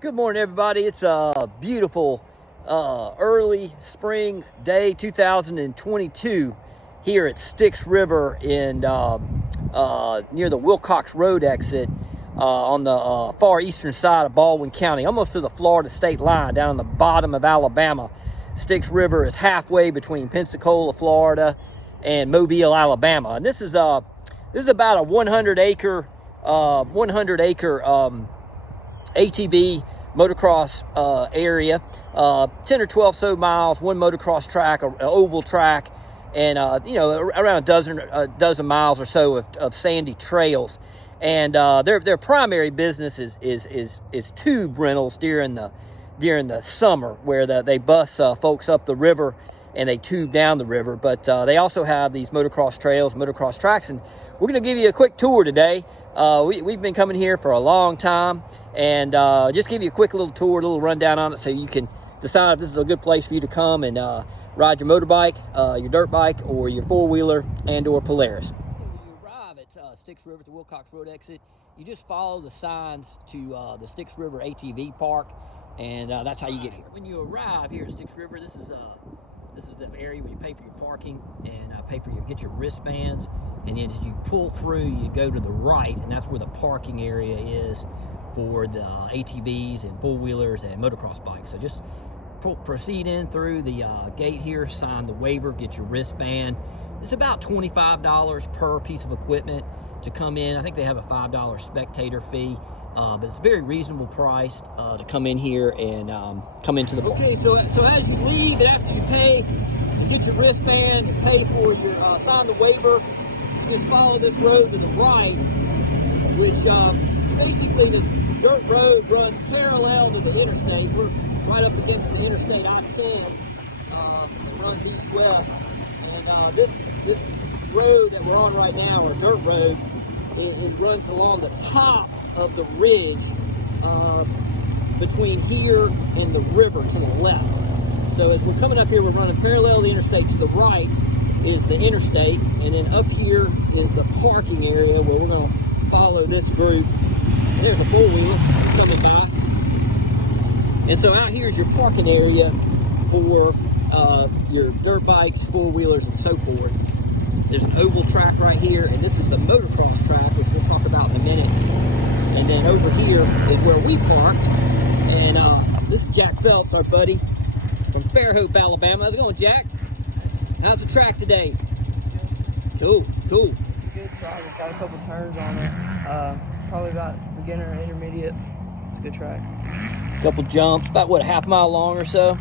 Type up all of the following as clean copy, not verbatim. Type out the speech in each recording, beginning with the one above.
Good morning, everybody. It's a beautiful early spring day 2022 here at Styx River in near the Wilcox Road exit on the far eastern side of Baldwin County, almost to the Florida state line, down on the bottom of Alabama. Styx River is halfway between Pensacola, Florida, and Mobile, Alabama. And this is about a 100-acre ATV motocross area, 10 or 12 so miles, one motocross track, an oval track, and around a dozen miles or so of sandy trails. And their primary business is tube rentals during the summer, where they bus folks up the river and they tube down the river. But they also have these motocross trails, motocross tracks, and we're going to give you a quick tour today. We've been coming here for a long time, and just give you a quick little tour, a little rundown on it, so you can decide if this is a good place for you to come and ride your motorbike, your dirt bike, or your four-wheeler and or Polaris. When you arrive at Styx River at the Wilcox Road exit, you just follow the signs to the Styx River ATV park, and that's how you get here. When you arrive here at Styx River, this is the area where you pay for your parking and get your wristbands. And then as you pull through, you go to the right, and that's where the parking area is for the ATVs and four-wheelers and motocross bikes. So just proceed in through the gate here, sign the waiver, get your wristband. It's about $25 per piece of equipment to come in. I think they have a $5 spectator fee, but it's very reasonable priced to come in here and come into the park. Okay, so as you leave, after you pay, you get your wristband, you pay for your sign the waiver. Just follow this road to the right, which basically this dirt road runs parallel to the interstate. We're right up against the interstate I-10. It runs east-west, and this road that we're on right now, or dirt road, it runs along the top of the ridge between here and the river to the left. So as we're coming up here, we're running parallel to the interstate. To the right is the interstate, and then up here is the parking area where we're going to follow this group. There's a four-wheeler coming by. And so out here is your parking area for your dirt bikes, four-wheelers, and so forth. There's an oval track right here, and this is the motocross track, which we'll talk about in a minute. And then over here is where we parked. And this is Jack Phelps, our buddy from Fairhope, Alabama. How's it going, Jack? How's the track today? Cool. It's a good track. It's got a couple turns on it. Probably about beginner, intermediate. It's a good track. Couple jumps, about what, a half mile long or so?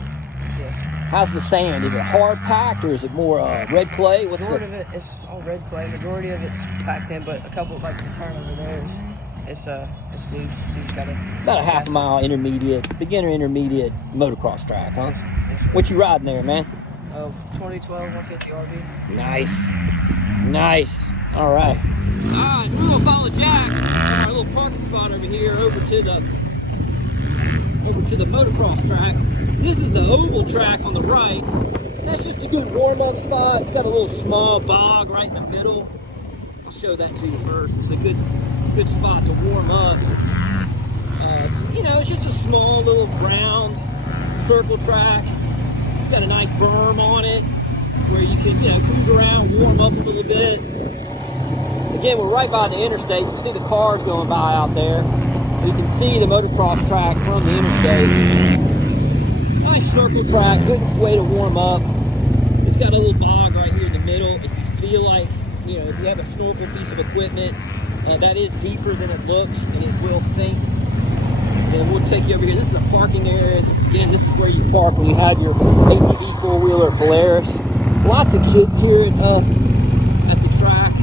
Yes. How's the sand? Is it hard packed, or is it more red clay? Majority of it is all red clay. Majority of it's packed in, but a couple, like the turn over there, it's loose. So you just gotta about a half a mile beginner intermediate motocross track, huh? Yes. What you riding there, man? 2012 150 RV. Nice. All right, so we're gonna follow Jack from our little parking spot over here over to the motocross track. This is the oval track on the right. That's just a good warm-up spot. It's got a little small bog right in the middle. I'll show that to you first. It's a good spot to warm up. It's just a small little round circle track. It's got a nice berm on it where you can, cruise around, warm up a little bit. Again, we're right by the interstate. You can see the cars going by out there. So you can see the motocross track from the interstate. Nice circle track, good way to warm up. It's got a little bog right here in the middle. If you feel like, if you have a snorkel piece of equipment, that is deeper than it looks, and it will sink. And we'll take you over here. This is the parking area. Again, this is where you park when you have your ATV, four-wheeler, Polaris. Lots of kids here at the track.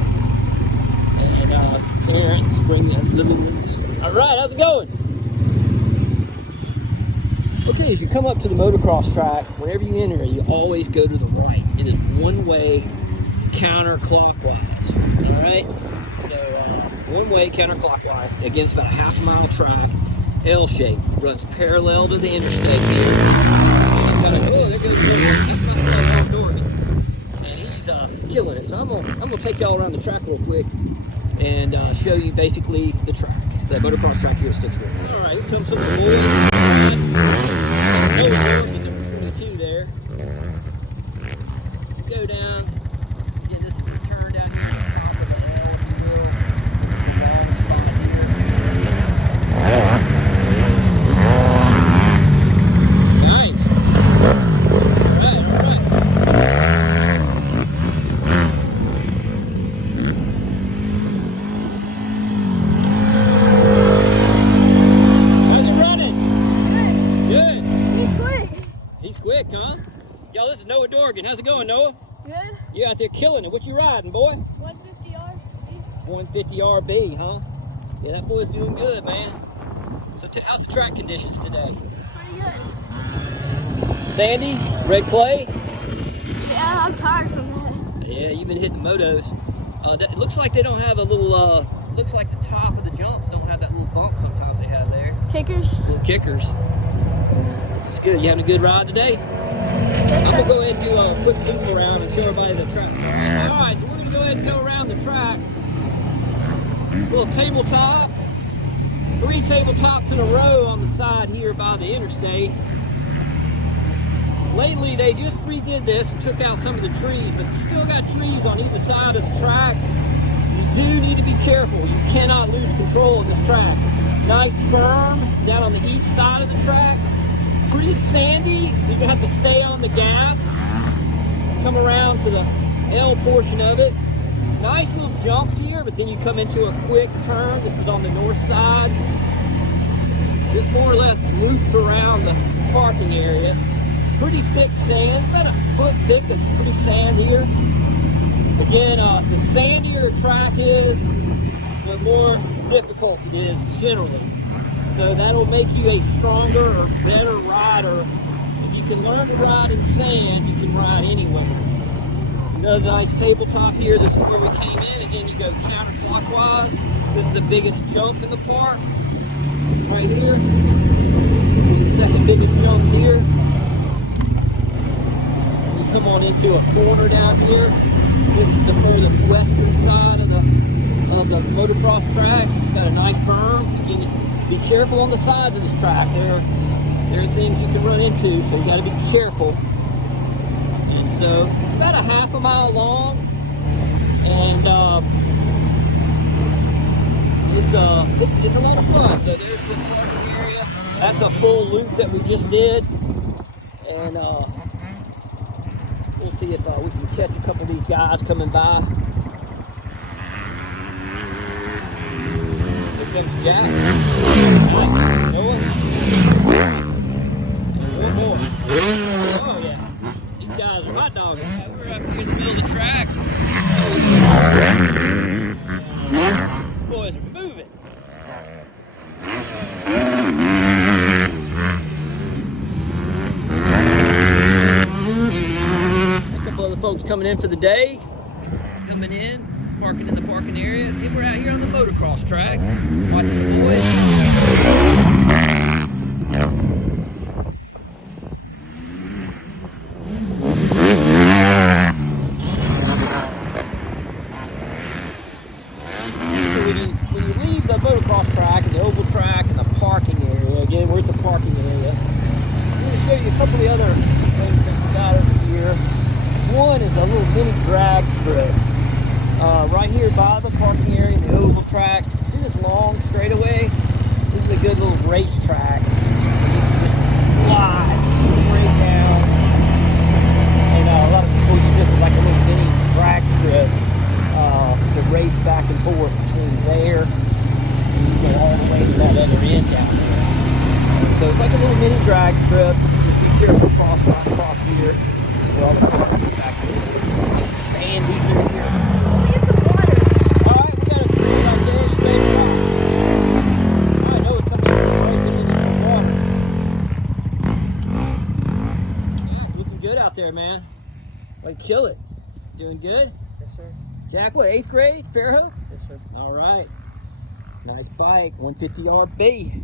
And parents bring their little ones. All right, how's it going? Okay, as you come up to the motocross track, whenever you enter, you always go to the right. It is one way counterclockwise. All right? So, one way counterclockwise. Again, it's about a half mile track. L-shape, runs parallel to the interstate here. There goes my son, and he's killing it. So I'm gonna take y'all around the track real quick and show you basically the track, the motocross track here at Styx River. All right. Come some of the boys. Number 22 there. Go down. Again, this is the turn down here at the top of the L, if you will. This is the long spot here. Nice. All right, all right. How's it running? Good. He's quick. He's quick, huh? Y'all, this is Noah Dorgan. How's it going, Noah? Good. You out there killing it. What you riding, boy? 150 RB. 150 RB, huh? Yeah, that boy's doing good, man. So how's the track conditions today? Pretty good. Sandy, red clay? Yeah, I'm tired from that. Yeah, you've been hitting motos. It looks like they don't have a little, looks like the top of the jumps don't have that little bump sometimes they have there. Kickers. Little kickers. That's good. You having a good ride today? I'm going to go ahead and do a quick loop around and show everybody the track. All right, so we're going to go ahead and go around the track. Little tabletop. 3 tabletops in a row on the side here by the interstate. Lately, they just redid this and took out some of the trees, but you still got trees on either side of the track. You do need to be careful. You cannot lose control of this track. Nice berm down on the east side of the track. Pretty sandy, so you're gonna have to stay on the gas. Come around to the L portion of it. Nice little jumps here, but then you come into a quick turn. This is on the north side. This more or less loops around the parking area. Pretty thick sand, it's about a foot thick of pretty sand here. Again, the sandier a track is, the more difficult it is generally. So that'll make you a stronger or better rider. If you can learn to ride in sand, you can ride anywhere. Another nice tabletop here. This is where we came in. Again, you go counterclockwise. This is the biggest jump in the park. Right here. The second biggest jumps here. We come on into a corner down here. This is the furthest western side of the motocross track. It's got a nice berm. Again, be careful on the sides of this track. There are things you can run into, so you got to be careful. And so it's about a half a mile long, and it's a lot of fun. So there's the parking area. That's a full loop that we just did, and we'll see if we can catch a couple of these guys coming by. Here comes Jack. Oh yeah, these guys are hot dogs. We're up here in the middle of the track. These boys are moving. A couple other folks coming in for the day. Coming in. Parking in the parking area. And we're out here on the motocross track, watching the boys. So when you leave the motocross track and the oval track and the parking area, again, we're at the parking area. I'm going to show you a couple of the other things that we got over here. One is a little mini drag strip. Right here by the parking area, the oval track. See this long straightaway? This is a good little racetrack. You can just glide straight down. And a lot of people use this as like a little mini drag strip to race back and forth between there and you go all the way to that other end down there. So it's like a little mini drag strip. Just be careful cross here. Where all the cars are back there. It's sandy through here. There, man. Like, kill it. Doing good? Yes, sir. Jack, what, 8th grade? Fairhope? Yes, sir. All right. Nice bike. 150 RB.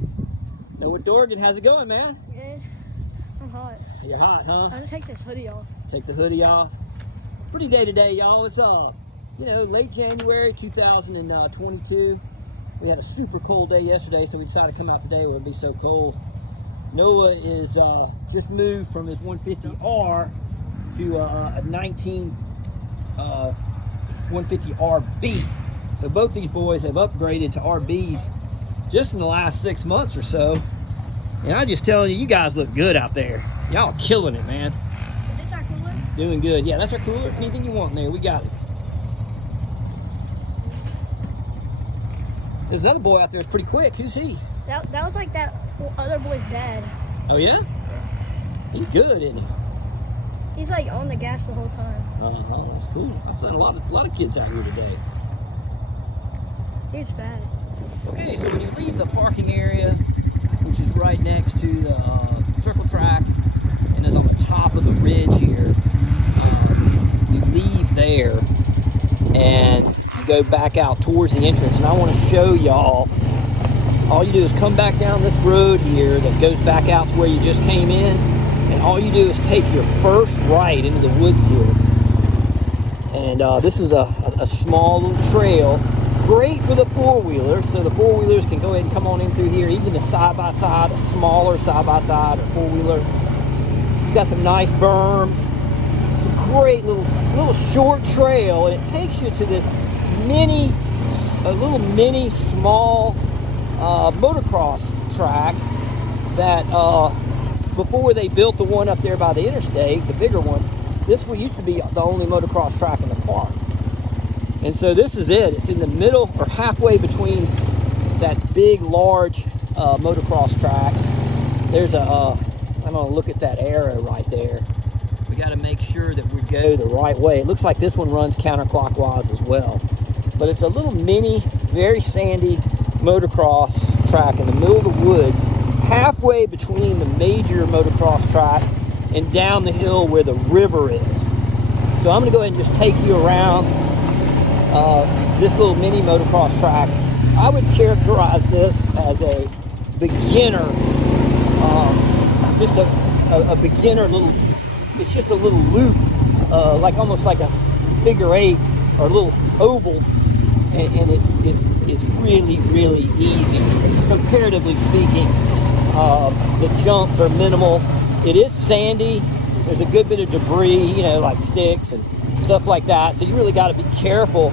Noah Dorgan, how's it going, man? Good. I'm hot. You're hot, huh? I'm gonna take this hoodie off. Take the hoodie off. Pretty day today, y'all. It's late January 2022. We had a super cold day yesterday, so we decided to come out today where it'd be so cold. Noah is just moved from his 150R to a 19 150RB. So both these boys have upgraded to RBs just in the last 6 months or so. And I'm just telling you, you guys look good out there. Y'all killing it, man. Is this our cooler? Doing good. Yeah, that's our cooler. Anything you want in there, we got it. There's another boy out there that's pretty quick. Who's he? That was like that other boy's dad. Oh, yeah? He's good, isn't he? He's like on the gas the whole time. Uh-huh, that's cool. I've seen a lot of kids out here today. He's fast. Okay, so when you leave the parking area, which is right next to the circle track, and is on the top of the ridge here, you leave there, and you go back out towards the entrance. And I want to show y'all, all you do is come back down this road here that goes back out to where you just came in, and all you do is take your first right into the woods here. And this is a small little trail, great for the four-wheelers, so the four-wheelers can go ahead and come on in through here, even the side-by-side, a smaller side-by-side or four-wheeler. You've got some nice berms. It's a great little short trail, and it takes you to this little mini small motocross track that before they built the one up there by the interstate, the bigger one, this used to be the only motocross track in the park. And so this is it. It's in the middle or halfway between that big, large motocross track. There's I'm gonna look at that arrow right there. We gotta make sure that we go the right way. It looks like this one runs counterclockwise as well. But it's a little mini, very sandy motocross track in the middle of the woods, halfway between the major motocross track and down the hill where the river is. So I'm gonna go ahead and just take you around this little mini motocross track. I would characterize this as a beginner, just a beginner little, it's just a little loop, like almost like a figure eight or a little oval, and it's really, really easy, comparatively speaking. The jumps are minimal. It is sandy. There's a good bit of debris, like sticks and stuff like that. So you really got to be careful.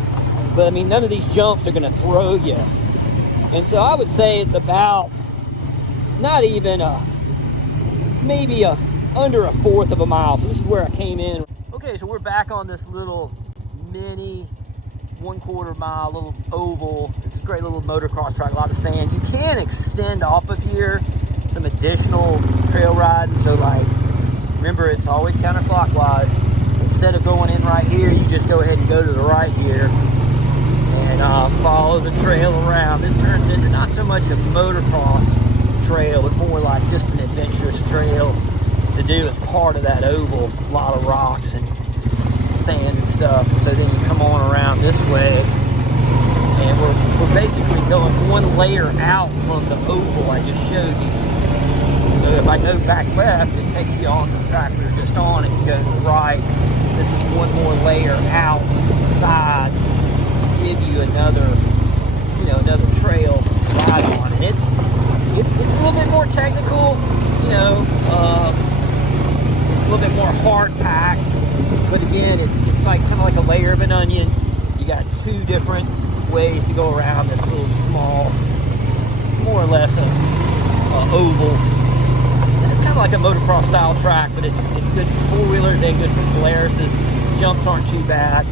But I mean, none of these jumps are going to throw you. And so I would say it's about not even maybe under a fourth of a mile. So this is where I came in. Okay, so we're back on this little mini 1/4 mile little oval. It's a great little motocross track, a lot of sand. You can extend off of here some additional trail riding. So like, remember, it's always counterclockwise. Instead of going in right here, you just go ahead and go to the right here and follow the trail around. This turns into not so much a motocross trail, but more like just an adventurous trail to do as part of that oval. A lot of rocks and sand and stuff. And so then you come on around this way, and we're basically going one layer out from the oval I just showed you. So if I go back left, it takes you on the track we were just on. If you go to the right, this is one more layer out the side, give you another trail to ride on. And it's a little bit more technical, it's a little bit more hard packed. But again, it's like kind of like a layer of an onion. You got two different ways to go around this little small, more or less a oval. Kind of like a motocross style track, but it's good for four-wheelers and good for Polaris's. Jumps aren't too bad.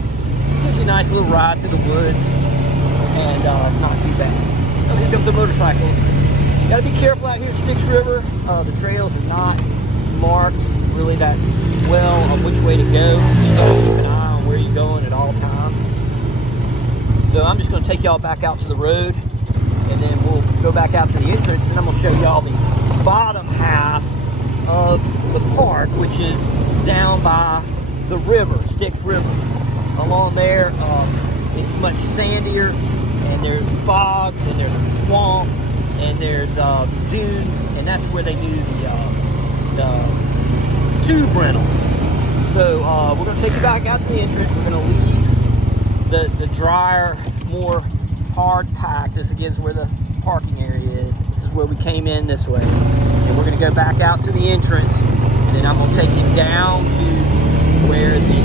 Gives you a nice little ride through the woods, and it's not too bad. Oh, here comes the motorcycle. You gotta be careful out here at Styx River. The trails are not marked really that well on which way to go, so you gotta keep an eye on where you're going at all times. So I'm just gonna take y'all back out to the road, and then we'll go back out to the entrance, and then I'm gonna show y'all the bottom half of the park, which is down by the river, Styx River. Along there, it's much sandier, and there's bogs, and there's a swamp, and there's dunes, and that's where they do the tube rentals. So we're going to take you back out to the entrance. We're going to leave the drier, more hard packed. This again is where the parking area is. This is where we came in this way. And we're gonna go back out to the entrance, and then I'm gonna take you down to where the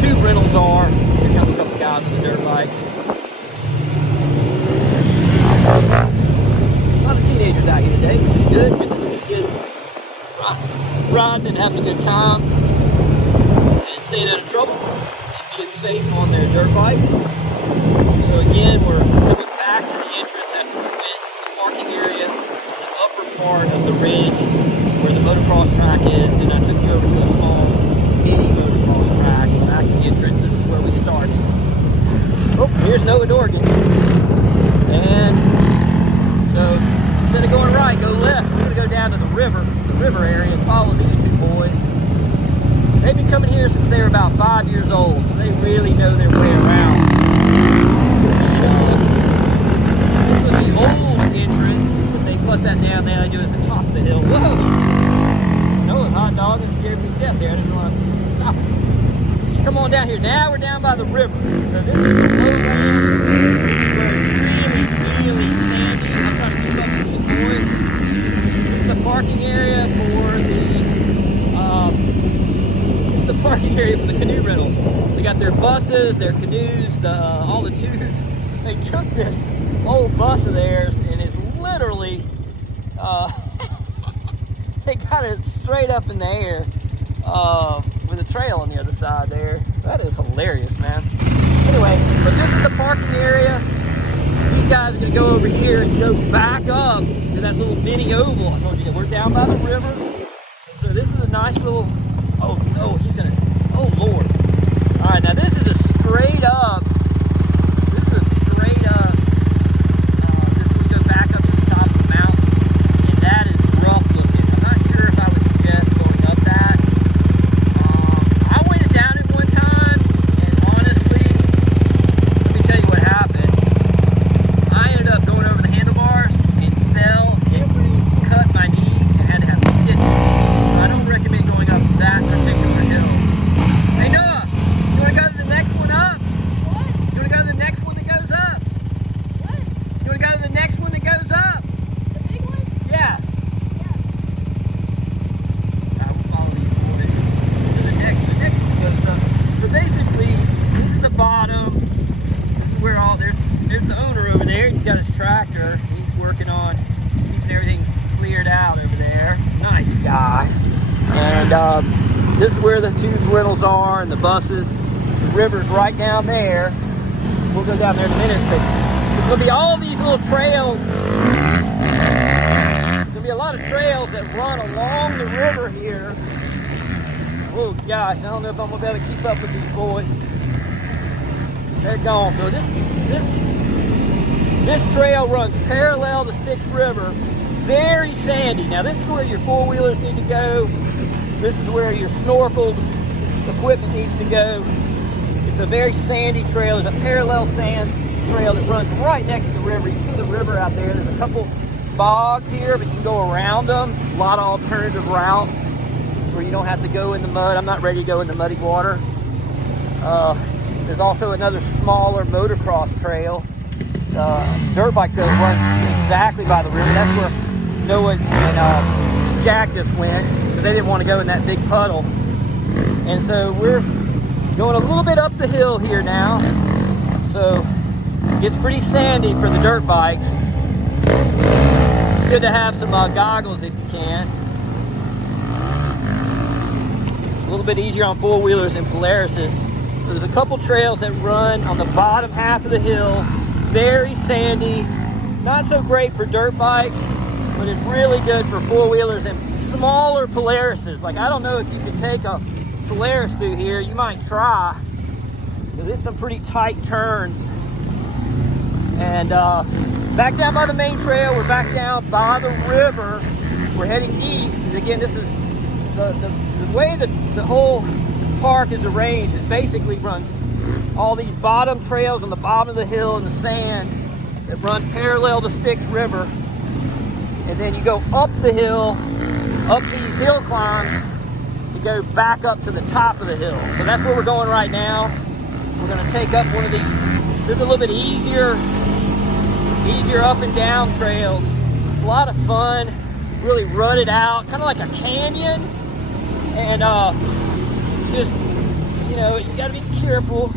tube rentals are. Here come a couple guys on the dirt bikes. A lot of teenagers out here today, which is good. Good to see the kids riding and having a good time and staying out of trouble and being safe on their dirt bikes. So again, we're coming back to the entrance after we went to the parking area, the upper part of the ridge where the motocross track is. Then I took you over to a small mini motocross track. Back to the entrance, this is where we started. Oh, here's Nova Dorgan. And so instead of going right, go left. We're gonna go down to the river area, and follow these two boys. They've been coming here since they were about 5 years old, so they really know their way around. This was the old entrance, but they cut that down. Now they do it at the top of the hill. Whoa! No, hot dog, it scared me to death there. I didn't realize it was stop. So you come on down here. Now we're down by the river. So this is the lowland. This is where it's really sandy. I'm trying to keep up with these boys. This is the parking area for the canoe rentals. They got their buses, their canoes, all the tubes. They took this old bus of theirs and it's literally they got it straight up in the air with a trail on the other side there. That is hilarious, man. Anyway, but this is the parking area. These guys are going to go over here and go back up to that little mini oval. I told you that we're down by the river. And so this is a nice little, oh no, he's going to, oh Lord. All right, now this is a straight up, this is we go back up to the top of the mountain, and that is rough looking. I'm not sure if I would suggest going up that. I went down it one time, and honestly, let me tell you what happened. I ended up going over the handlebars and fell and cut my knee and had to have stitches. So I don't recommend going up that particular hill. Hey Noah, you want to go to the next one up? What? You want to go to the next one that goes up? What? You want to go to the next one that goes up? The big one? Yeah. Yeah. I will follow these boys to the next one goes up. So basically, this is the bottom. This is where there's the owner over there. He's got his tractor. He's working on keeping everything cleared out over there. Nice guy. And this is where the tube rentals are and the buses. The river's right down there. We'll go down there in a minute, but there's going to be all these little trails. There's going to be a lot of trails that run along the river here. Oh gosh, I don't know if I'm going to be able to keep up with these boys. They're gone. So this trail runs parallel to Styx River, very sandy. Now this is where your four-wheelers need to go. This is where your snorkel equipment needs to go. It's a very sandy trail. There's a parallel sand trail that runs right next to the river. You can see the river out there. There's a couple bogs here, but you can go around them. A lot of alternative routes where you don't have to go in the mud. I'm not ready to go in the muddy water. There's also another smaller motocross trail, dirt bike trail that runs exactly by the river. That's where Noah and Jack just went because they didn't want to go in that big puddle. And so we're going a little bit up the hill here now. So it gets pretty sandy for the dirt bikes. It's good to have some goggles if you can. A little bit easier on four-wheelers and Polarises. There's a couple trails that run on the bottom half of the hill, very sandy, not so great for dirt bikes, but it's really good for four-wheelers and smaller Polarises. Like, I don't know if you could take a Polaris through here. You might try, because it's some pretty tight turns. And back down by the main trail, we're back down by the river. We're heading east, and again, this is the way the whole park is arranged. It basically runs all these bottom trails on the bottom of the hill in the sand that run parallel to Styx River, and then you go up the hill, up these hill climbs to go back up to the top of the hill. So that's where we're going right now. We're gonna take up one of these. This is a little bit easier up and down trails. A lot of fun, really rutted out, kind of like a canyon. And just, you know, you gotta be careful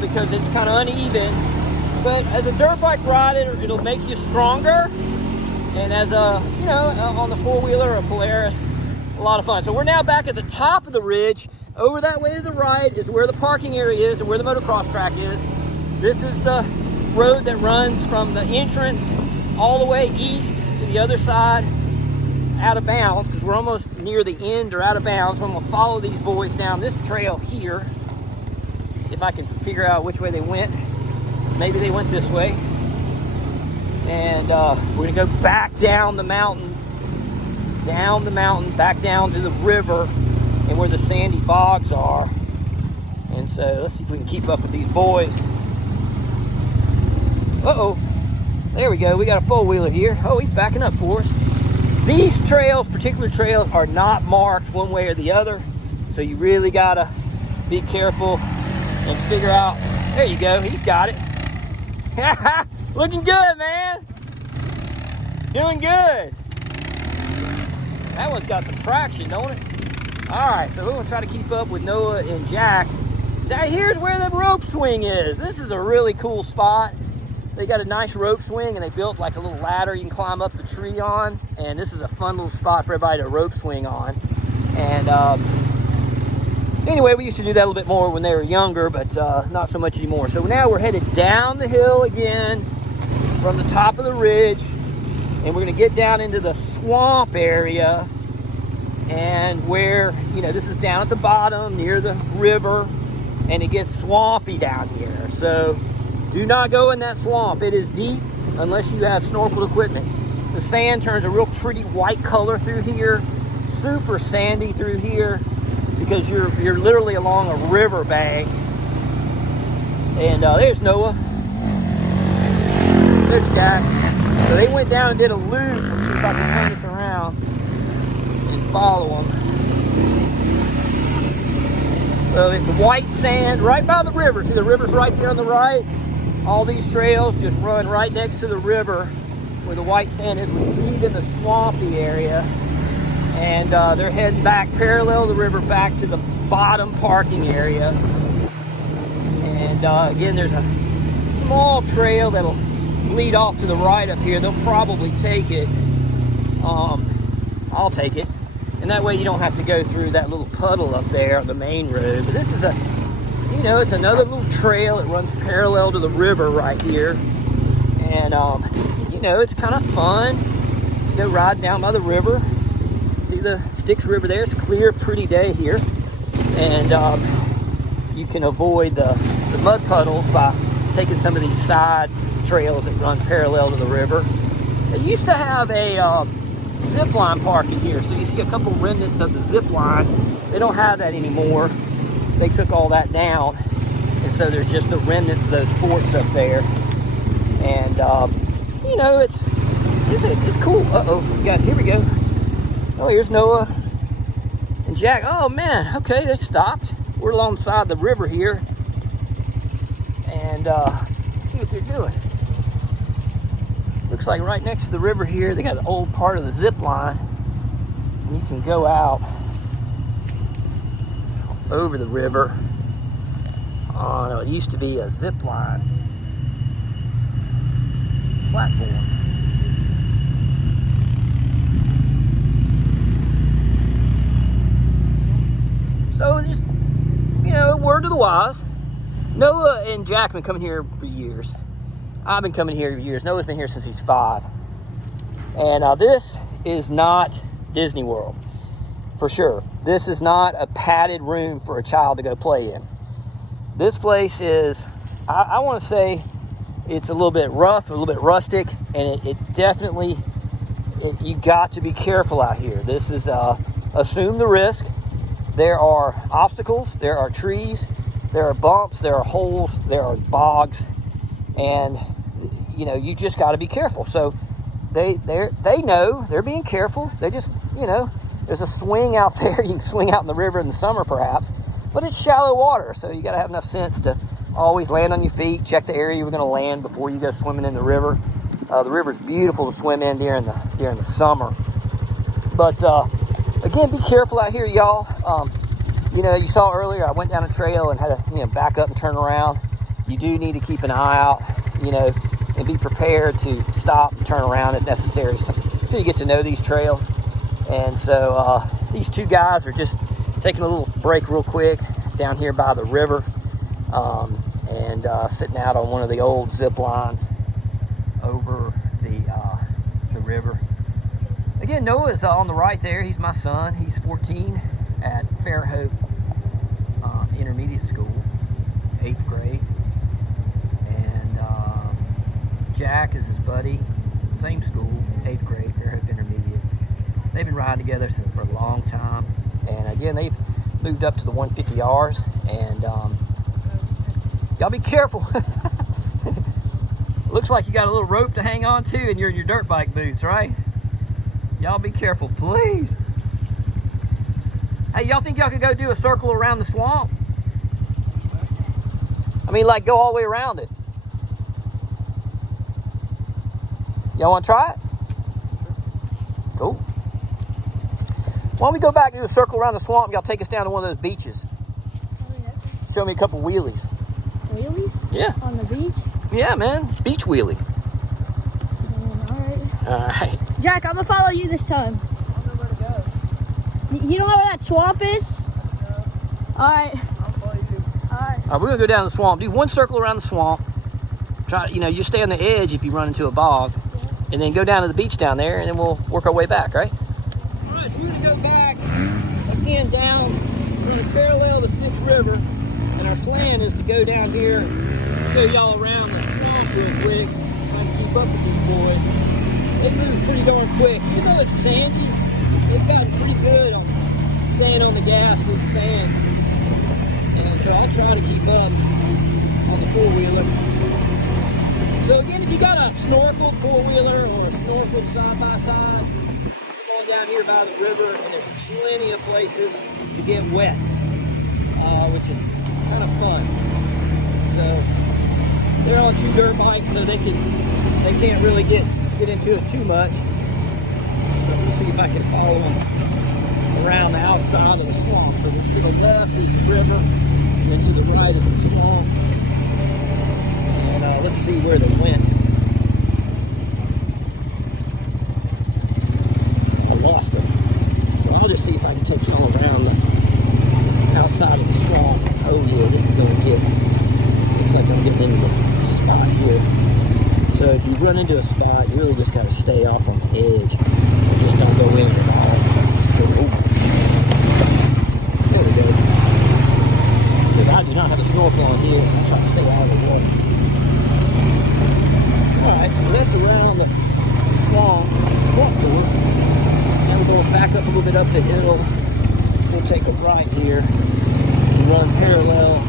because it's kind of uneven. But as a dirt bike rider, it'll make you stronger. And as a, you know, on the four-wheeler or Polaris, a lot of fun. So we're now back at the top of the ridge. Over that way to the right is where the parking area is and where the motocross track is. This is the road that runs from the entrance all the way east to the other side, out of bounds, because we're almost near the end or out of bounds. So I'm gonna follow these boys down this trail here. If I can figure out which way they went. Maybe they went this way. And we're gonna go back down the mountain, back down to the river and where the sandy bogs are. And so let's see if we can keep up with these boys. Uh-oh, there we go. We got a four-wheeler here. Oh, he's backing up for us. These trails, particular trails, are not marked one way or the other. So you really gotta be careful and figure out. There you go, he's got it. Looking good, man. Doing good. That one's got some traction, don't it? All right, so we're gonna try to keep up with Noah and Jack. Now here's where the rope swing is. This is a really cool spot. They got a nice rope swing and they built like a little ladder you can climb up the tree on. And this is a fun little spot for everybody to rope swing on. And anyway, we used to do that a little bit more when they were younger, but not so much anymore. So now we're headed down the hill again from the top of the ridge. And we're gonna get down into the swamp area, and where, you know, this is down at the bottom near the river, and it gets swampy down here. So do not go in that swamp. It is deep unless you have snorkel equipment. The sand turns a real pretty white color through here, super sandy through here, because you're literally along a river bank. And there's Noah. There's Jack. So they went down and did a loop. Let's see if I can turn this around and follow them. So it's white sand right by the river. See, the river's right there on the right. All these trails just run right next to the river where the white sand is. We leave in the swampy area. And they're heading back parallel to the river back to the bottom parking area. And again, there's a small trail that'll lead off to the right up here. They'll probably take it. I'll take it. And that way you don't have to go through that little puddle up there on the main road. But this is a, you know, it's another little trail. It runs parallel to the river right here. And, you know, it's kind of fun, you know, riding down by the river. See the Styx River there? It's a clear, pretty day here. And you can avoid the mud puddles by taking some of these side trails that run parallel to the river. They used to have a zip line parking here, so you see a couple remnants of the zip line. They don't have that anymore. They took all that down, and so there's just the remnants of those forts up there. And you know, it's cool. Here we go. Oh, here's Noah and Jack. Oh man, okay, they stopped. We're alongside the river here, and let's see what they're doing. Looks like right next to the river here, they got an old part of the zip line, and you can go out over the river. Oh no, it used to be a zip line platform. So just, you know, word to the wise. Noah and Jack have been coming here for years. I've been coming here for years. Noah's been here since he's 5. And this is not Disney World, for sure. This is not a padded room for a child to go play in. This place is, I want to say, it's a little bit rough, a little bit rustic, and it definitely, you got to be careful out here. This is, assume the risk. There are obstacles, there are trees, there are bumps, there are holes, there are bogs, and you know, you just got to be careful. So they know, they're being careful. They just, you know, there's a swing out there. You can swing out in the river in the summer perhaps, But it's shallow water, so you got to have enough sense to always land on your feet, check the area you're going to land before you go swimming in the river. The river's beautiful to swim in during the summer. But again, be careful out here, y'all. You know, you saw earlier I went down a trail and had to back up and turn around. You do need to keep an eye out, and be prepared to stop and turn around if necessary until you get to know these trails. And so these two guys are just taking a little break real quick down here by the river and sitting out on one of the old zip lines over the river. Again, Noah's on the right there. He's my son. He's 14 at Fairhope Intermediate School, 8th grade. And Jack is his buddy, same school, 8th grade, Fairhope Intermediate. They've been riding together for a long time. And again, they've moved up to the 150Rs. And y'all be careful. Looks like you got a little rope to hang on to and you're in your dirt bike boots, right? Y'all be careful, please. Hey, y'all think y'all could go do a circle around the swamp? I mean, like go all the way around it. Y'all want to try it? Cool. Why don't we go back and do a circle around the swamp? Y'all take us down to one of those beaches. Show me a couple wheelies. Wheelies? Yeah. On the beach? Yeah, man. Beach wheelie. All right. Jack, I'm gonna follow you this time. I don't know where to go. You don't know where that swamp is? No, Alright. I'll follow you. Alright. We're gonna go down the swamp. Do one circle around the swamp. Try, you stay on the edge if you run into a bog, and then go down to the beach down there, and then we'll work our way back, right? All right, so we're gonna go back again down, running parallel to Styx River, and our plan is to go down here, show y'all around the swamp real quick, trying to keep up with these boys. They move pretty darn quick. Even though it's sandy, they've gotten pretty good on staying on the gas with the sand. And so I try to keep up on the four-wheeler. So again, if you got a snorkel four-wheeler or a snorkel side-by-side, come on down here by the river, and there's plenty of places to get wet, which is kind of fun. So they're on two dirt bikes, so they can't really get into it too much. But we'll see if I can follow them around the outside of the swamp. So to the left is the river, and then to the right is the swamp. And let's see where they went. I lost them. So I'll just see if I can take y'all around the outside of the swamp. Oh yeah, this is going to looks like I'm getting into the spot here. So if you run into a spot, you really just got to stay off on the edge and just don't go in at all. There we go. Because I do not have a snorkel on here, so I try to stay out of the water. Alright, so that's around the swamp tour. Now we're going back up a little bit up the hill. We'll take a right here and run parallel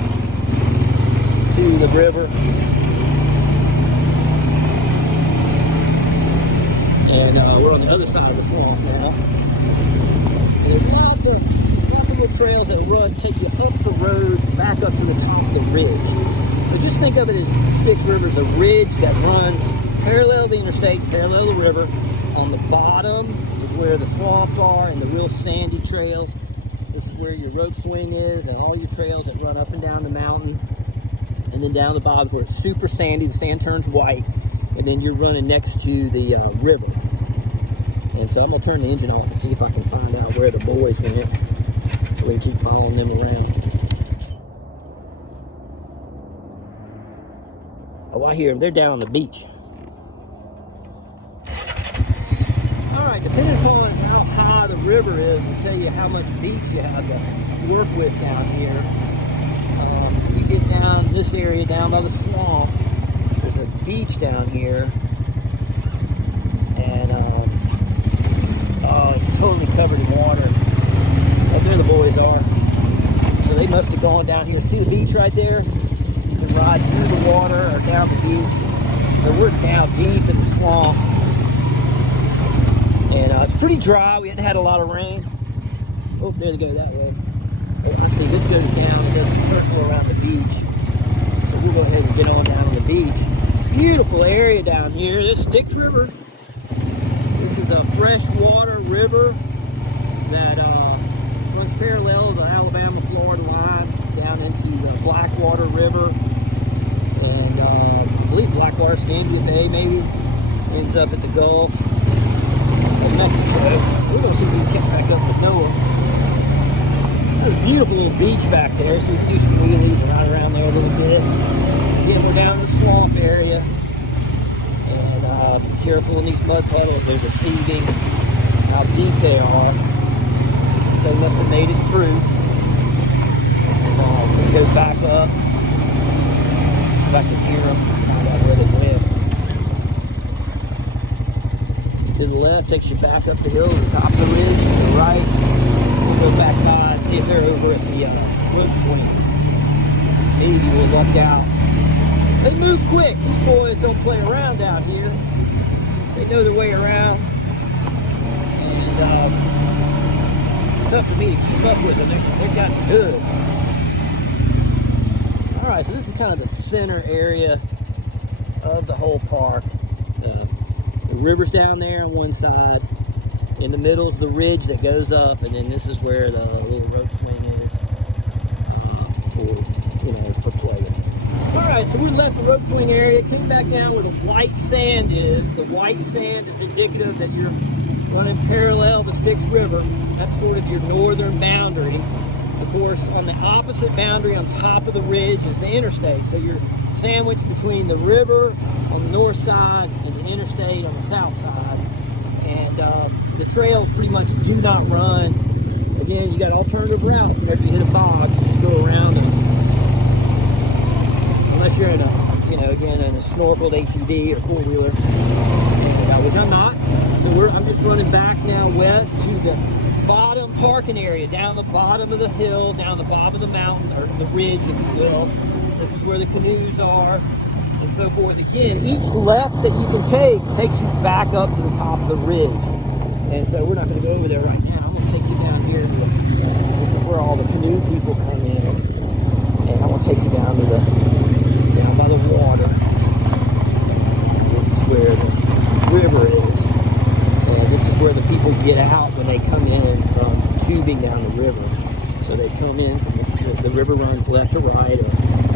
to the river. And we're on the other side of the swamp now. And there's lots of little trails that take you up the road, back up to the top of the ridge. But just think of it as Styx River as a ridge that runs parallel to the interstate, parallel to the river. On the bottom is where the swamps are and the real sandy trails. This is where your rope swing is and all your trails that run up and down the mountain. And then down the bottom where it's super sandy, the sand turns white. And then you're running next to the river. And so I'm going to turn the engine off to see if I can find out where the boys went. So we can keep following them around. Oh, I hear them. They're down on the beach. All right, depending upon how high the river is, will tell you how much beach you have to work with down here. You get down this area, down by the swamp. There's a beach down here, and it's totally covered in water. Oh, there the boys are. So they must have gone down here. See the beach right there? You can ride through the water or down the beach. So we're down deep in the swamp, and it's pretty dry. We hadn't had a lot of rain. Oh, there they go that way. Let's see, this goes down, it does a circle around the beach. So we'll go ahead and get on down to the beach. Beautiful area down here. This Styx River. This is a freshwater river that runs parallel to the Alabama-Florida line down into Blackwater River. And I believe Blackwater, Scandia Bay maybe, ends up at the Gulf of Mexico. So we're going to see if we can catch back up with Noah. There's a beautiful little beach back there, so we can do some wheelies and ride around there a little bit. Again, we're down in the swamp area. And be careful in these mud puddles. They're deceiving how deep they are. They must have made it through. And it goes back up. If I can hear them, find out where they went. To the left takes you back up the hill to the top of the ridge. To the right, we'll go back by and see if they're over at the road swing. Maybe we'll walk out. They move quick. These boys don't play around down here. They know their way around. And it's tough for me to keep up with them. They've gotten good. All right, so this is kind of the center area of the whole park. The river's down there on one side. In the middle is the ridge that goes up, and then this is where the little road swing is for playing. All right, so we left the road swing area, came back down where the white sand is. The white sand is indicative that you're running parallel to Styx River. That's sort of your northern boundary. Of course, on the opposite boundary on top of the ridge is the interstate. So you're sandwiched between the river on the north side and the interstate on the south side. And the trails pretty much do not run. Again, you got alternative routes. Whenever you hit a box, you just go around them. Unless you're in a, again, in a snorkeled ATV or four-wheeler, which I'm not. So I'm just running back now west to the bottom parking area, down the bottom of the hill, down the bottom of the mountain, or the ridge, if you will. This is where the canoes are, and so forth. Again, each left that you can take takes you back up to the top of the ridge. And so we're not going to go over there right now. I'm going to take you down here. This is where all the canoe people come in. And I'm going to take you down to down by the water. This is where the river is. And this is where the people get out when they come in from tubing down the river. So they come in from the river runs left to right or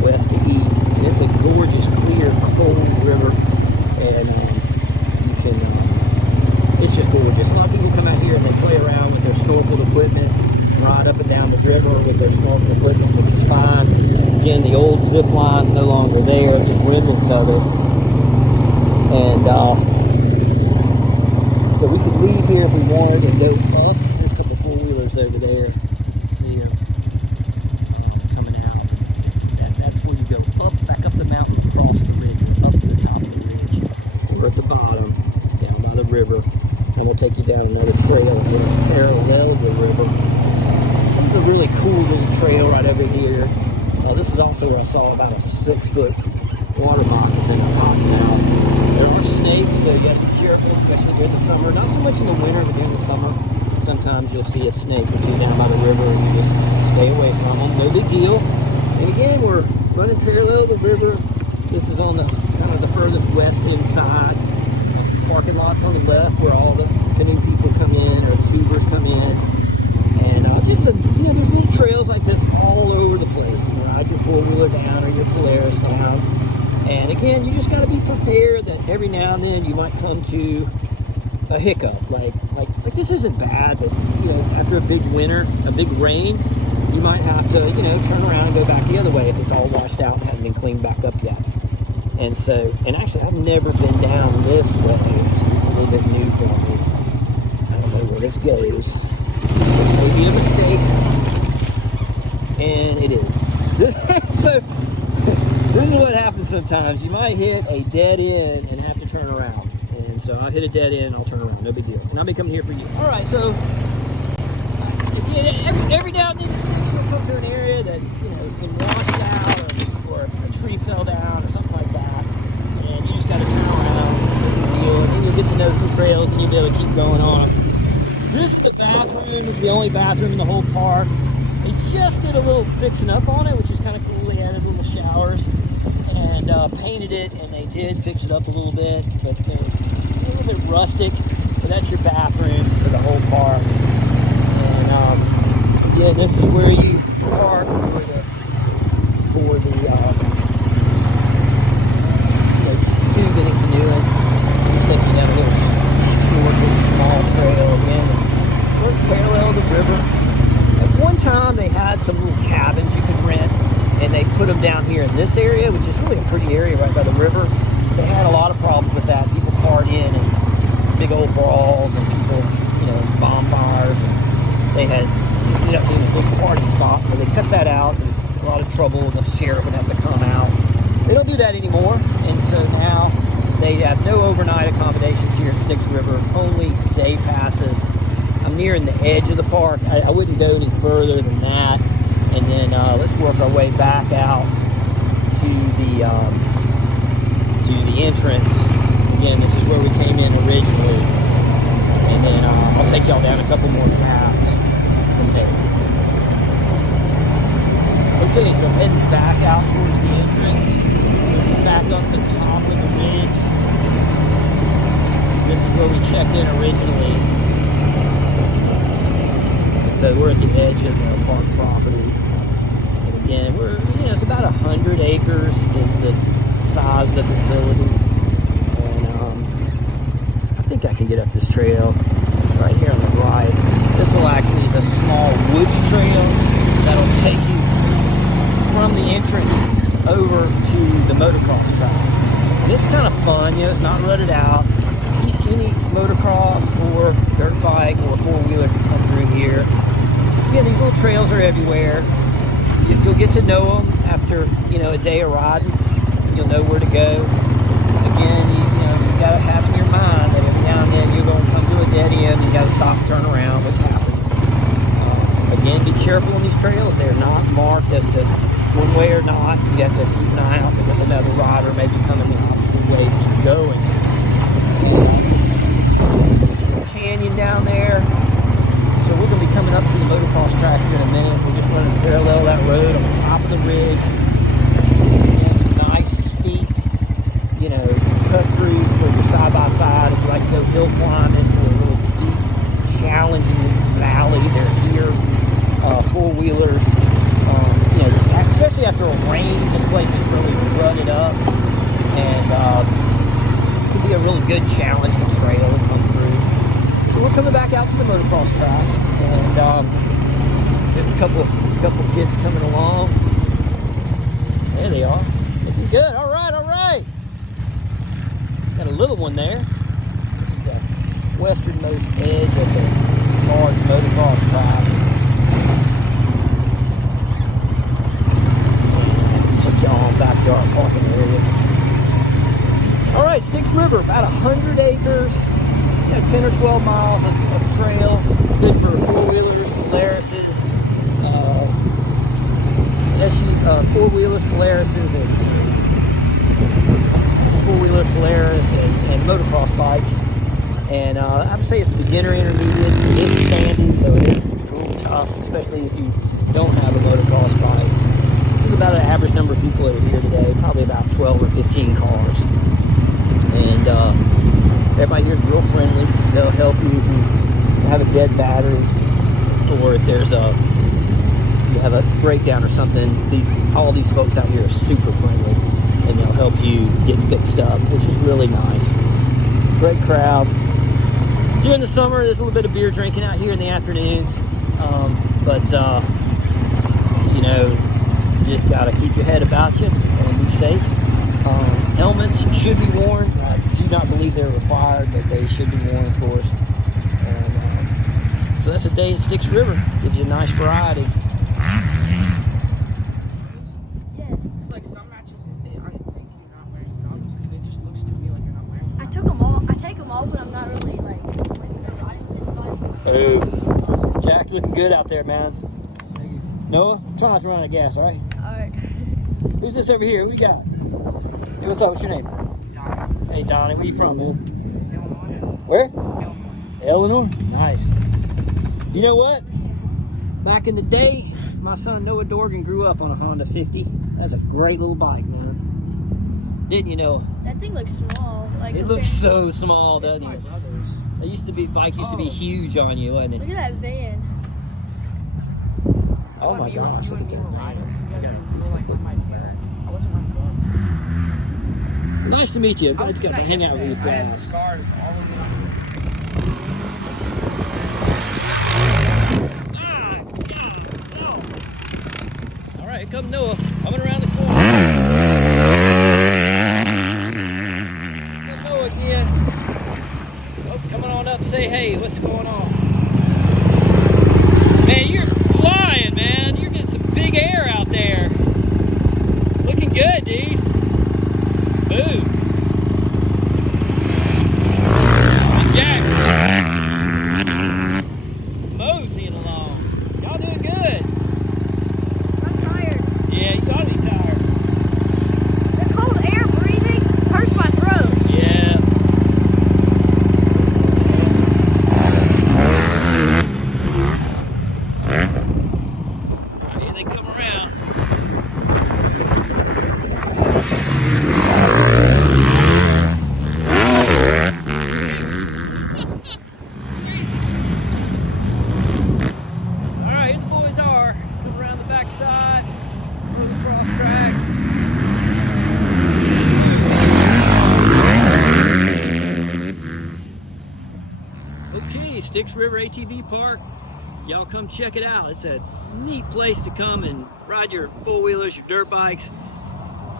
west to east. And it's a gorgeous, clear, cold river. And you can, it's just gorgeous. A lot of people come out here and they play around with their snorkel equipment, ride up and down the river with their snorkel equipment, which is fine. Again, the old zip line's no longer there, just remnants of it. And so we could leave here if we wanted and go up. There's a couple four-wheelers over there. See them coming out. That's where you go up, back up the mountain, across the ridge, up to the top of the ridge. We're at the bottom, down by the river. And we'll take you down another trail that is parallel to the river. This is a really cool little trail right over here. This is also where I saw about a 6-foot water box and popping out. There are snakes, so you have to be careful, especially during the summer. Not so much in the winter, but during the summer, sometimes you'll see a snake or two down by the river and you just stay away from them. No big deal. And again, we're running parallel to the river. This is on the kind of the furthest west side. Parking lots on the left where all the canoe people come in or the tubers come in. And there's little trails like this all over the place. You ride your four-wheeler down or your Polaris down. And again, you just got to be prepared that every now and then you might come to a hiccup. Like this isn't bad, but after a big winter, a big rain, you might have to turn around and go back the other way if it's all washed out and hasn't been cleaned back up yet. And actually, I've never been down this way. So this is a little bit new for me. I don't know where this goes. This may be a mistake, and it is. So this is what happens sometimes. You might hit a dead end and have to turn around. And so I hit a dead end and I'll turn around. No big deal. And I'll be coming here for you. All right, so again, every now and then the Styx will come to an area that has been washed out or a tree fell down or something like that. And you just got to turn around and you'll get to know the trails and you'll be able to keep going on. This is the bathroom. This is the only bathroom in the whole park. It's just did a little fixing up on it, which is kind of cool. They added little showers and painted it, and they did fix it up a little bit, but a little bit rustic. But that's your bathroom for the whole park. And again, this is where you park for the tubing and canoeing. Just taking down a little short, little small trail again. We're parallel to the river. At one time, they had some little cabins you could rent, and they put them down here in this area, which is really a pretty area right by the river. They had a lot of problems with that. People partying and big old brawls, and people, bonfires, and they had ended up being a big party spot, so they cut that out. There's a lot of trouble, and the sheriff would have to come out. They don't do that anymore, and so now they have no overnight accommodations here at Styx River, only day passes. I'm nearing the edge of the park. I wouldn't go any further than that. And then let's work our way back out to the entrance. Again, this is where we came in originally. And then I'll take y'all down a couple more paths from there. Okay, so heading back out towards the entrance. Back up the top of the ridge. This is where we checked in originally. So we're at the edge of the park property. And again, it's about 100 acres is the size of the facility. And I think I can get up this trail right here on the right. This will actually is a small woods trail that'll take you from the entrance over to the motocross track. And it's kind of fun, it's not rutted out. Any motocross or dirt bike or four-wheeler can come through here. Again, these little trails are everywhere. You'll get to know them after, a day of riding. You'll know where to go. Again, you got to have in your mind that every now and then you're going to come to a dead end. You got to stop and turn around, which happens. Again, be careful on these trails. They're not marked as to one way or not. You have to keep an eye out because another rider may be coming the opposite way that you're going. Canyon down there. So we're going to be coming up to the motocross track here in a minute. We're just running parallel that road on the top of the ridge. And some nice steep, cut throughs where you're side by side. If you like to go hill climbing for a little steep, challenging valley, they're here. Four-wheelers, especially after a rain, the place is really rutted up. And it could be a really good challenging trail to come through. So we're coming back out to the motocross track, and there's a couple kids coming along. There they are. Looking good. All right. Got a little one there. This is the westernmost edge of the large motocross track. Take y'all on back to our parking area. All right, Styx River, about 100 acres. 10 or 12 miles of trails. It's good for four-wheelers, Polarises, four-wheelers, Polarises, and four-wheelers, Polaris, and motocross bikes. And I would say it's beginner intermediate. It is sandy, so it is a little tough, especially if you don't have a motocross bike. There's about an average number of people that are here today, probably about 12 or 15 cars. And everybody here is real friendly. They'll help you if you have a dead battery, or if you have a breakdown or something. All these folks out here are super friendly, and they'll help you get fixed up, which is really nice. Great crowd. During the summer, there's a little bit of beer drinking out here in the afternoons, but just got to keep your head about you and be safe. Helmets should be worn. I do not believe they're required, but they should be worn, of course. And so that's a day at Styx River. Gives you a nice variety. Yeah. It's like some matches, I didn't think you're not wearing goggles because it just looks to me like you're not wearing them. I take them off, but I'm not really Hey, Jack, looking good out there, man. Noah, try not to run out of gas, all right? Alright. Who's this over here? Who we got? Hey, what's up? What's your name? Donnie. Hey, Donnie, where you from, man? Illinois. Where? Illinois. Eleanor? Nice. You know what? Back in the day, my son Noah Dorgan grew up on a Honda 50. That's a great little bike, man. Didn't you know? That thing looks small. Like It looks so small, doesn't it? It used to be, bike used to be huge on you, wasn't Look it? at that van. Oh my gosh. You and me were riding together. You were like with my parent. I wasn't wearing gloves. Nice to meet you. I'm glad you got to hang out with these I had guys. scars all over my All right, here comes Noah, coming around the corner. Here's Noah again. Oh, coming on up, say hey, what's going on? Man, you're flying, man. You're getting some big air out there. Looking good, dude. Boom. Jack. Moseying along. Y'all doing good. I'm tired. Yeah, you gotta be tired. The cold air breathing hurts my throat. Yeah. Here they come around. All right, here the boys are. Come around the backside, through the cross track. Okay, Styx River ATV Park. Y'all come check it out. It's a neat place to come and ride your four-wheelers, your dirt bikes.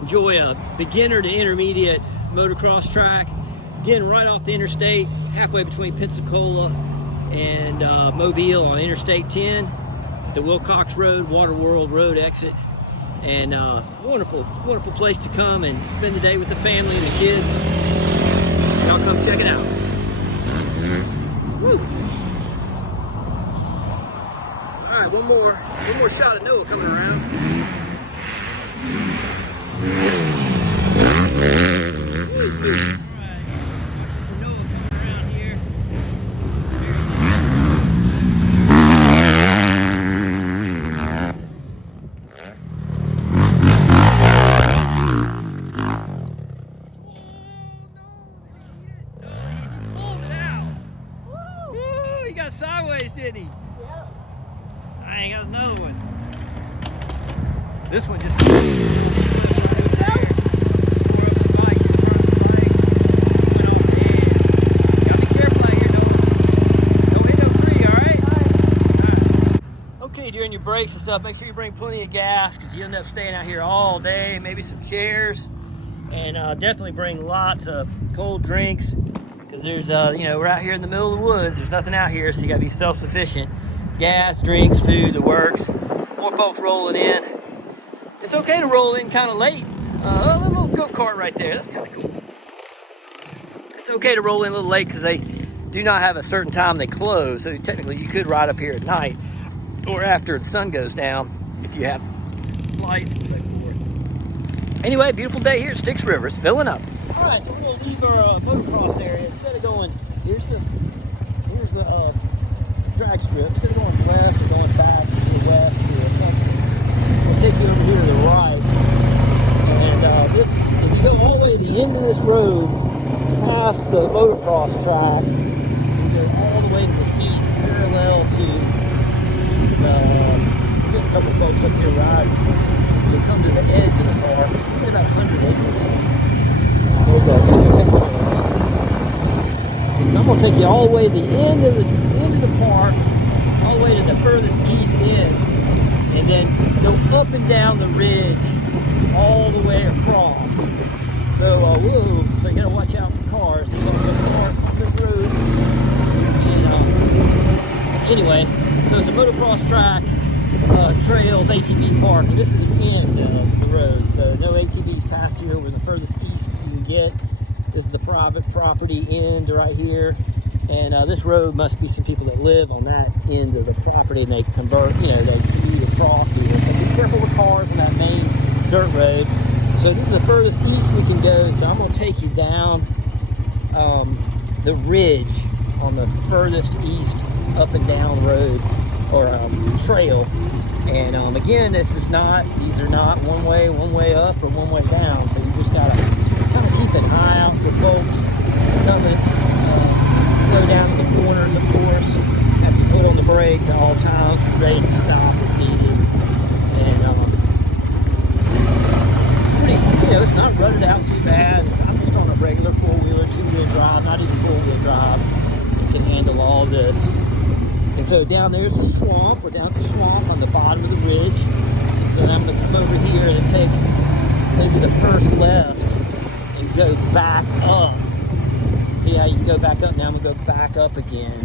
Enjoy a beginner to intermediate motocross track. Again, right off the interstate, halfway between Pensacola and Mobile on Interstate 10, the Wilcox Road, Waterworld Road exit. And wonderful, wonderful place to come and spend the day with the family and the kids. Y'all come check it out. Woo. All right, one more shot of Noah coming around. Alright, for Noah coming around here. He pulled it out. Woo, he got sideways, didn't he? Yep. I ain't got another one. This one just Okay, during your breaks and stuff, make sure you bring plenty of gas because you end up staying out here all day, maybe some chairs, and definitely bring lots of cold drinks because there's, you know, we're out here in the middle of the woods. There's nothing out here, so you got to be self-sufficient. Gas, drinks, food, the works. More folks rolling in. It's okay to roll in kind of late. A little go-kart right there. That's kind of cool. It's okay to roll in a little late because they do not have a certain time they close. So technically you could ride up here at night or after the sun goes down if you have lights and so forth. Anyway, beautiful day here at Styx River. It's filling up. All right, so we're going to leave our motocross area. Instead of going, here's the drag strip. Instead of going west or going back to the west or something, we'll take you over here to the right. And this, if you go all the way to the end of this road, past the motocross track, you go all the way to the east, parallel to there's a couple of folks up here riding. You'll come to the edge of the park. It's about 100 acres. So I'm going to take you all the way to the end of the park, all the way to the furthest east end, and then go up and down the ridge all the way across. So, so you got to watch out for cars. There's also cars on this road. And anyway, so it's a motocross track, trails, ATV park, and this is the end of the road. So no ATVs past here. We're the furthest east you can get. This is the private property end right here. And this road must be some people that live on that end of the property, and they convert, you know, they commute across here. So be careful with cars on that main dirt road. So this is the furthest east we can go. So I'm going to take you down the ridge on the furthest east up and down road or trail. And again, these are not one way up or one way down. So you just gotta kind of keep an eye out for folks coming. Slow down in the corners, of course. Have to pull on the brake at all times, be ready to stop if needed. And it's not rutted out too bad. I'm just on a regular four-wheeler, two-wheel drive, not even four-wheel drive. It can handle all this. And so down there's the swamp. We're down at the swamp on the bottom of the ridge. So now I'm going to come over here and take maybe the first left and go back up. See how you can go back up? Now I'm going to go back up again.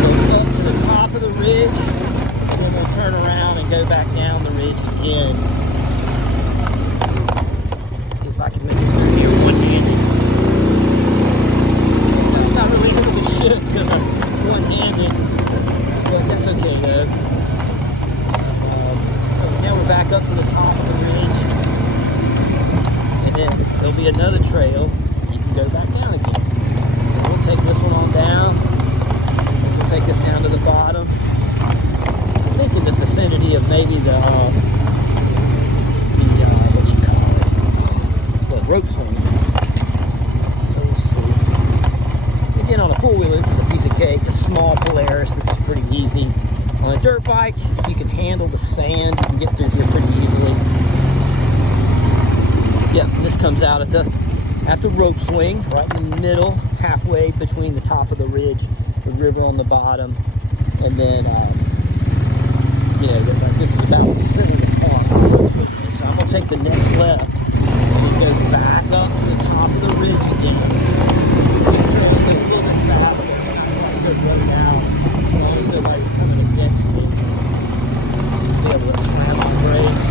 So up to the top of the ridge, and then we'll turn around and go back down the ridge again. If I can make it through here one-handed. That's not really good as shit because I'm one-handed, but that's okay though. So now we're back up to the top of the ridge. And then there'll be another trail. You can go back down again. So we'll take this one on down. This will take us down to the bottom. I think in the vicinity of maybe the what you call it, the rope swing. So we'll see. Again, on a four-wheeler, this is a piece of cake. A small Polaris. This is pretty easy. On a dirt bike, if you can handle the sand, you can get through here pretty easily. Yep, this comes out at the rope swing, right in the middle, halfway between the top of the ridge, the river on the bottom, and then, this is about the center of the park. So I'm going to take the next left and go back up to the top of the ridge again. As long as nobody's coming against me, be able to slam my brakes.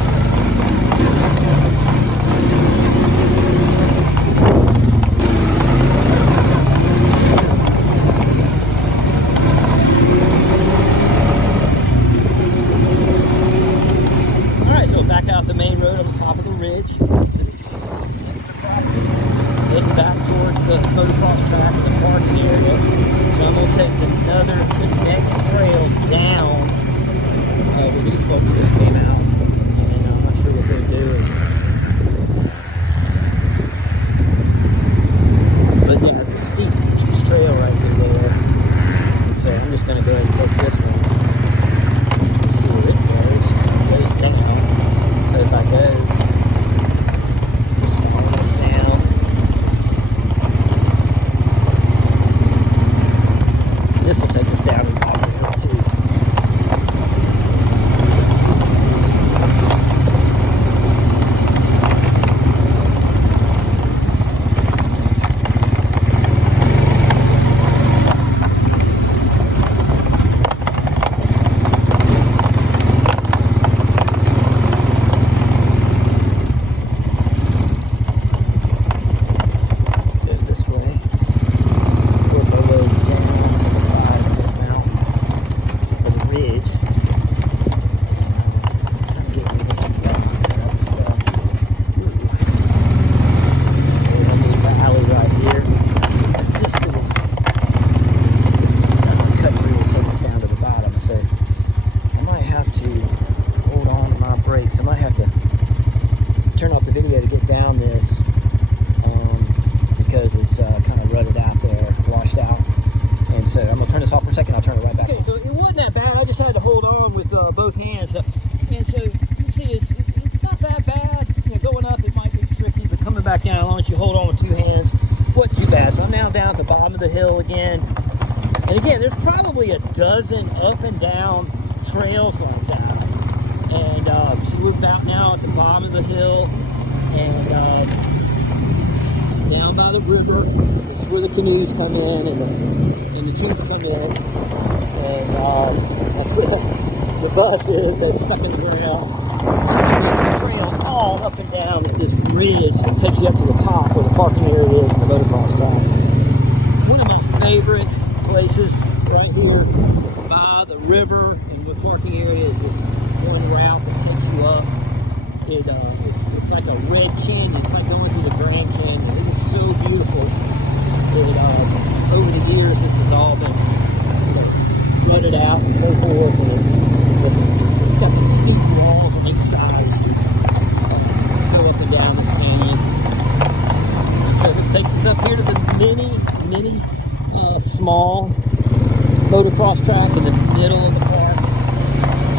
Heading back towards the motocross track and the parking area. So I'm going to take the next trail down where these folks just came out. And I'm not sure what they're doing. But yeah, it's a steep trail right through there. And so I'm just going to go ahead and take this one. See where it goes. It goes down. So if I go both hands. And so you can see it's not that bad. Going up it might be tricky, but coming back down, as long as you hold on with two hands, wasn't too bad. So I'm now down at the bottom of the hill again. And again, there's probably a dozen up and down trails like that. And so we're back now at the bottom of the hill and down by the river. This is where the canoes come in and the jeeps come in. And the bus is that's stuck in the ground. The trail all up and down this ridge that takes you up to the top where the parking area is and the motocross track. One of my favorite places right here by the river and the parking area is this one route that takes you up. It's like a red canyon. It's like going through the Grand Canyon. It is so beautiful. Over the years, this has all been mini, small motocross track in the middle of the park.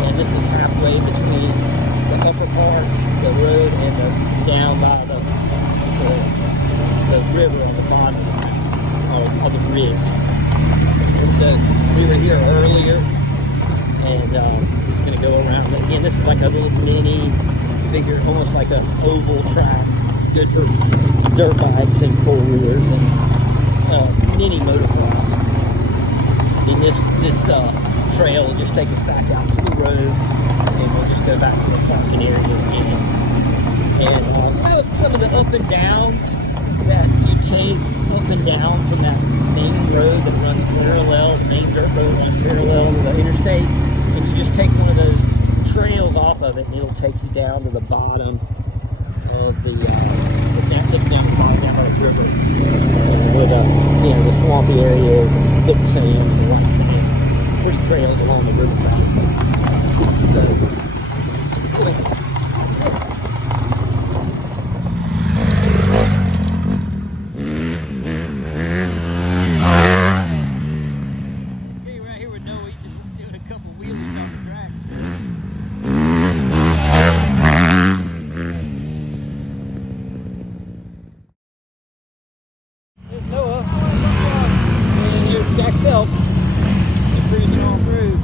And this is halfway between the upper part, the road, and the down by the river on the bottom of the bridge. And so we were here earlier, and just going to go around. Again, this is like a little mini figure, almost like an oval track, good for dirt bikes and four-wheelers and mini motocross. And this trail will just take us back out to the road, and we'll just go back to the parking area again. And some of the up and downs that you take up and down from that main road that runs parallel, the main dirt road runs parallel to the interstate, and you just take one of those trails off of it, and it'll take you down to the bottom of the river, where the swampy areas and thick sand and rock sand, pretty trails along the riverfront. So, right here with Noah, he's just doing a couple wheelies off the tracks. There's Noah, and here's Jack Phelps, just cruising on through.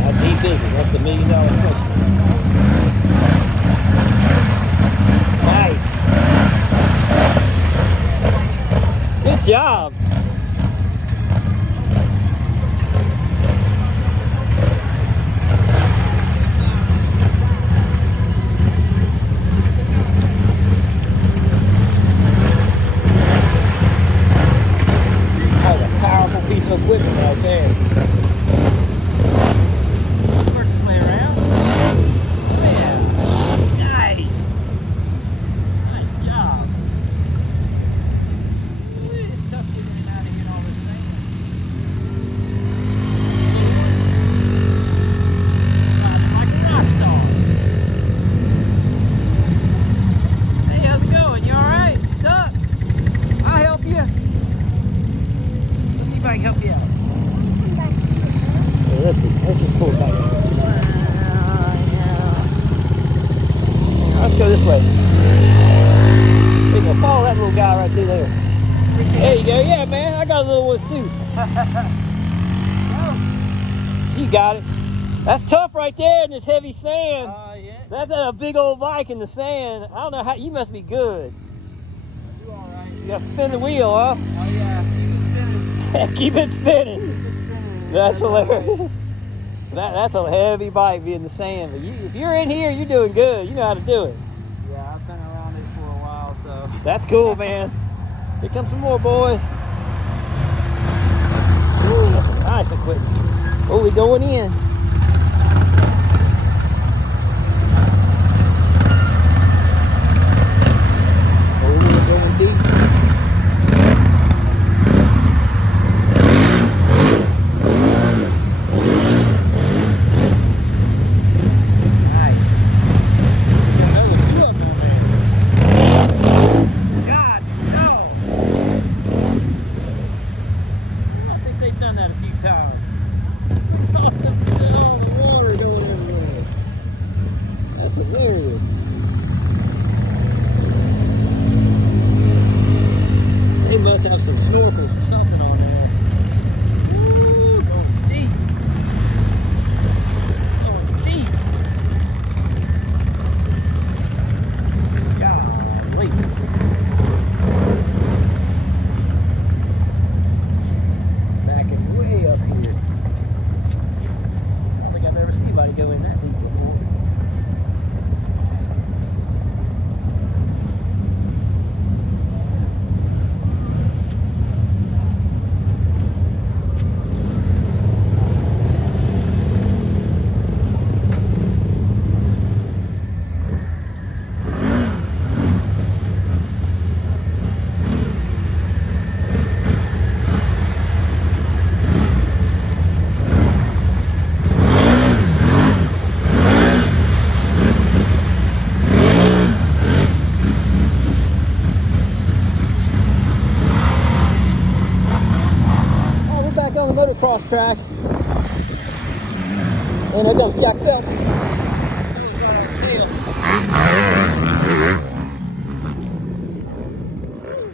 How deep is it? That's the $1 million question. Nice. Good job. Piece of equipment right there. Start to play around. Yeah. Nice. Nice job. It's tough getting in and out of here and all this thing. Like a rock star. Hey, how's it going? You alright? Stuck? I'll help you. I can help you out. Yeah, let's pull it back. Let's go this way. We're gonna follow that little guy right through there. There you go. Yeah, man, I got little ones too. You got it. That's tough right there in this heavy sand. Yeah. That's a big old bike in the sand. I don't know how. You must be good. I do all right. You got to spin the wheel, huh? Oh yeah. Keep it spinning. That's hilarious. That's a heavy bike being in the sand. But if you're in here, you're doing good. You know how to do it. Yeah, I've been around it for a while, so. That's cool, man. Here comes some more boys. Ooh, that's some nice equipment. Oh, we going in. Oh, we're going deep. Must have some snorkels or something on there. Ooh, going deep. Going deep. Golly. Backing way up here. I don't think I've ever seen anybody go in that deep before. motocross track. And I go jack up.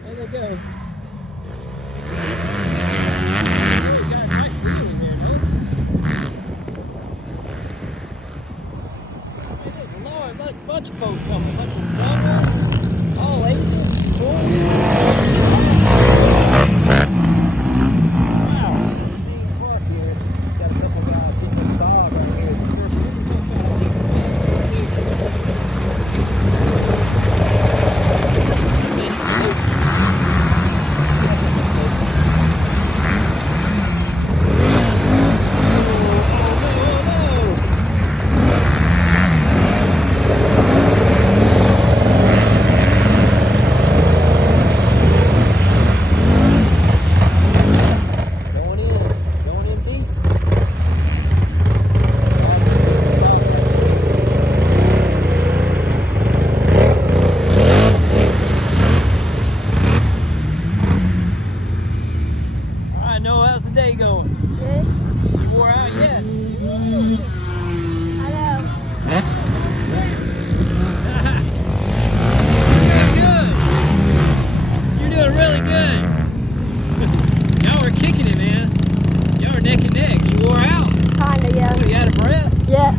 There they go. Bunch of folks coming, bunch of brothers, all ages, children. Wow. Here. Got a couple guys getting this dog right here.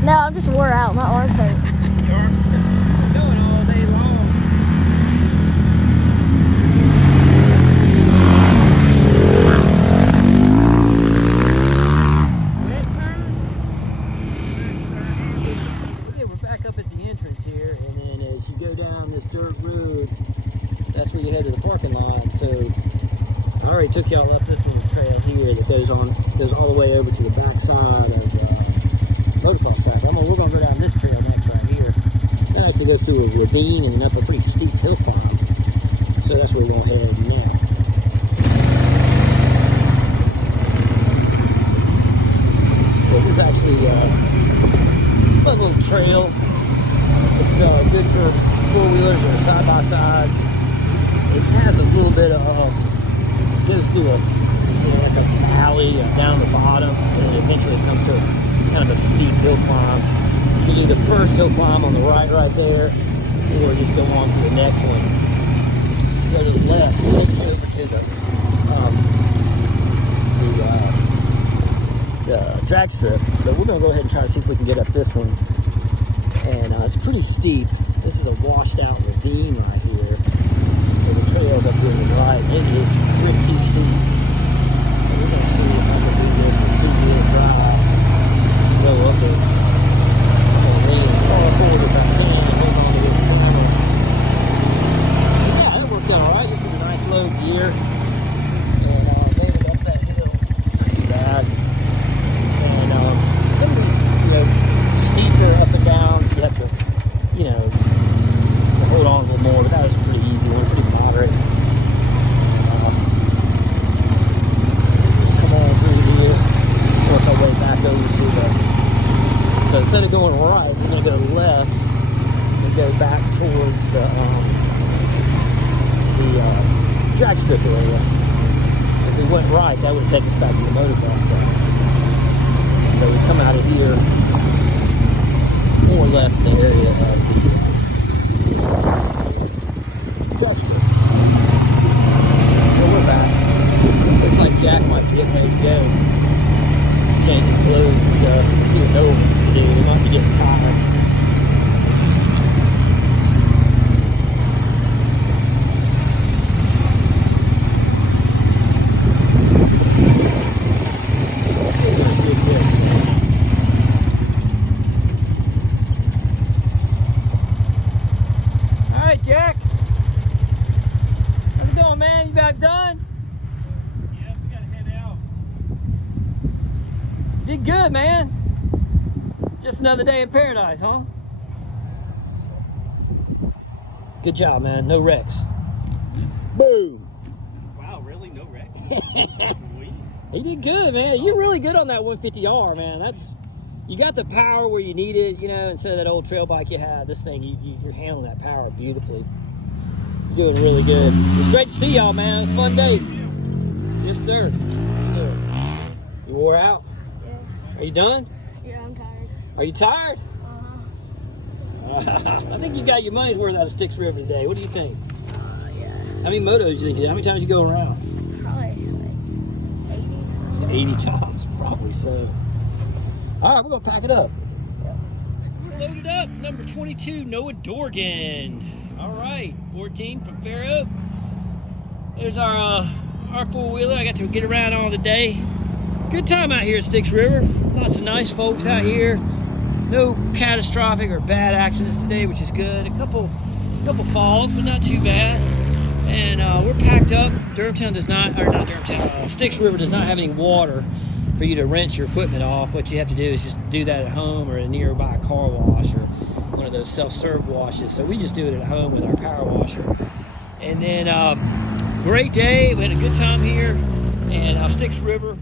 No, I'm just wore out. My arms hurt. Your arms hurt? Going all day long. Okay, we're back up at the entrance here, and then as you go down this dirt road, that's where you head to the parking lot. So I already took y'all up this little trail here that goes all the way over to the back side of motocross track. We're gonna go down this trail next right here. That has to go through a ravine and up a pretty steep hill climb. So that's where we're gonna head now. So this is actually a fun little trail. It's good for four-wheelers or side-by-sides. It has a little bit of, goes through like a valley down the bottom, and eventually it comes to kind of a steep hill climb. You can do the first hill climb on the right there, or just go on to the next one. Go to the left, take you over to the drag strip. But we're going to go ahead and try to see if we can get up this one. And it's pretty steep. This is a washed out ravine right here. So the trail's up here to the right. It is pretty steep. So we're going to see if I can do this with a 2-wheel drive. Go up it. I'm going to lean as far forward as I can and hold on to this panel. Yeah, it worked out alright. This is a nice low gear. And made it up that hill pretty bad. And some of these, steeper up and down, so you have to, hold on a little more. But that was a pretty easy one, pretty moderate. Come on through here. Work our way back over to the. So instead of going right, we're going to go left and go back towards the drag strip area. If we went right, that would take us back to the motocross track. So we come out of here, more or less the area of the drag strip. So we're back. Looks like Jack might be getting ready to go. Changing clothes and stuff. See what Noah wants to do. He might be getting tired. All right, Jack. How's it going, man? You about done? Did good, man. Just another day in paradise, huh? Good job, man. No wrecks. Boom. Wow, really? No wrecks? Sweet. He did good, man. You're really good on that 150R, man. You got the power where you need it, instead of that old trail bike you had. This thing, you're handling that power beautifully. You're doing really good. It's great to see y'all, man. It's a fun day. Yes, sir. Good. wore out? Yeah. Are you done? Yeah, I'm tired. Are you tired? I think you got your money's worth out of Styx River today. What do you think? Yeah. How many motos do you think you did? How many times you go around? Probably like 80. 80 times, probably so. All right, we're gonna pack it up. We're loaded up. Number 22, Noah Dorgan. All right, 14 from Fair Oak. There's our four-wheeler. I got to get around on today. Good time out here at Styx River. Lots of nice folks out here. No catastrophic or bad accidents today, which is good. A couple falls, but not too bad. And we're packed up. Styx River does not have any water for you to rinse your equipment off. What you have to do is just do that at home or a nearby car wash or one of those self-serve washes. So we just do it at home with our power washer. And then great day. We had a good time here. And Styx River